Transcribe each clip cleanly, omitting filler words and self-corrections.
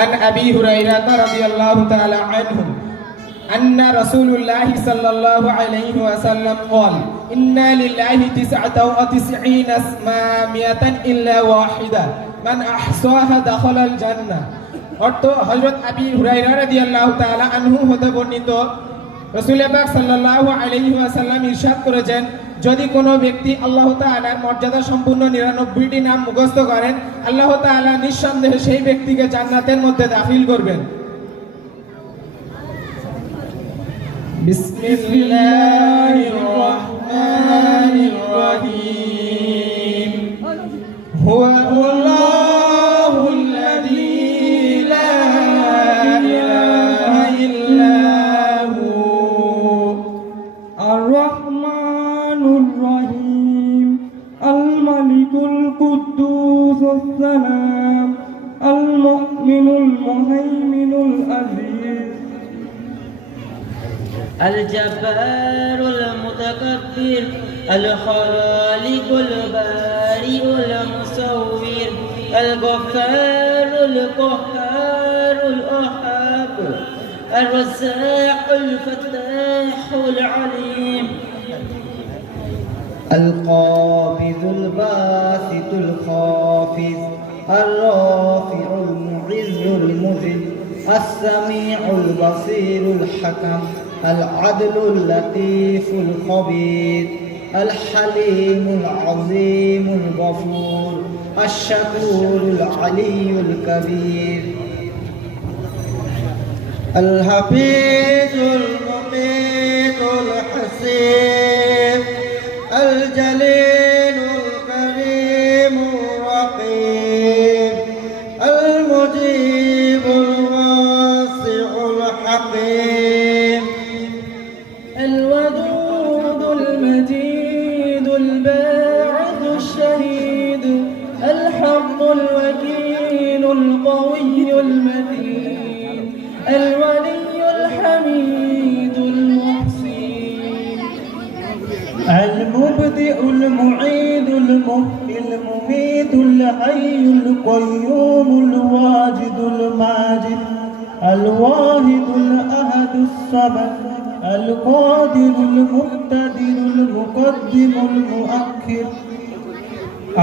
عن أبي هريرة رضي الله تعالى عنه أن رسول الله صلى الله عليه وسلم قال إن لله 99 اسما 100 إلا واحدة من أحصاها دخل الجنة। অর্থ হযরত আবী হুরায়রা রাদিয়াল্লাহু তাআলা আনহু হতে বর্ণিত রাসূল পাক সাল্লাল্লাহু আলাইহি ওয়াসাল্লাম ইরশাদ করেছেন, যদি কোনো ব্যক্তি আল্লাহ তাআলার মর্যাদা সম্পূর্ণ 99টি নাম মুখস্থ করেন, আল্লাহ তাআলা নিঃসন্দেহে সেই ব্যক্তিকে জান্নাতের মধ্যে দাখিল করবেন। বিসমিল্লাহির রাহমানির রহিম। হুয়া আল্লাহুল্লাযী লা ইলাহা ইল্লা হু আর-রাহমানুর রহিম। আল-মালিকুল কুদ্দুসুস সালাম আল-মুমিনুল মুহাইমিনুল আজিজ। الجبار المتكبر الخالق البارئ المصور الغفار القهار الأحاب الرزاق الفتاح العليم القابض الباسط الخافض الرافع المعز المذل السميع البصير الحكم العدل اللطيف الخبير الحليم العظيم الغفور الشكور العلي الكبير الحفيظ المقيت الحسيب الجليل الكريم الرقيب المجيب الواسع الحكيم الودود المجيد الباعث الشهيد الحق الوكيل القوي المتين الولي الحميد المحسن المبدئ المعيد المحيي المميت الحي القيوم الواجد الماجد الواحد الأحد الصمد القادر المقتدر المقدم المؤخر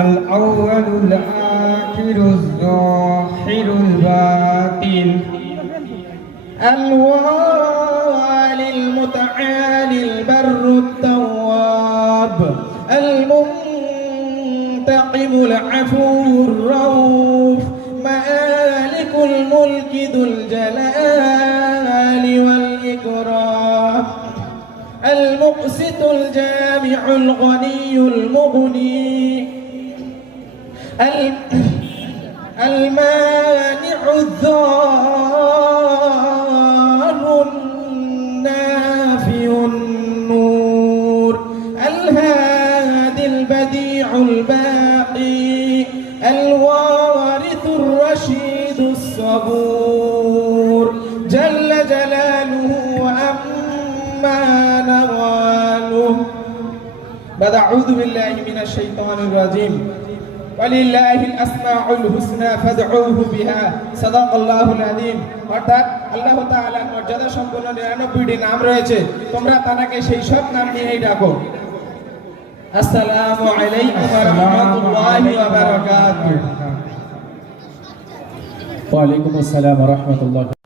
الأول الآخر الظاهر الباطن الوالي المتعالي البر التواب المنتقم العفو الرؤوف مالك الملك ذو الجلال والإكرام المقسط الجامع الغني المغني المانع الضار النافع النور الهادي البديع الباقي الوارث الرشيد الصبور جل جلاله وأما نواله. بعد أعوذ بالله من الشيطان الرجيم ولله الأسماء الحسنى فادعوه بها صدق الله العظيم। অর্থাৎ আল্লাহ তাআলার মর্যাদা সম্পন্ন 99টি নাম রয়েছে, তোমরা তাকে সেই সব নাম নিয়েই ডাকো। আসসালামু আলাইকুম ওয়া রাহমাতুল্লাহি ওয়া বারাকাতুহু। ওয়া আলাইকুম আসসালাম ওয়া রাহমাতুল্লাহ।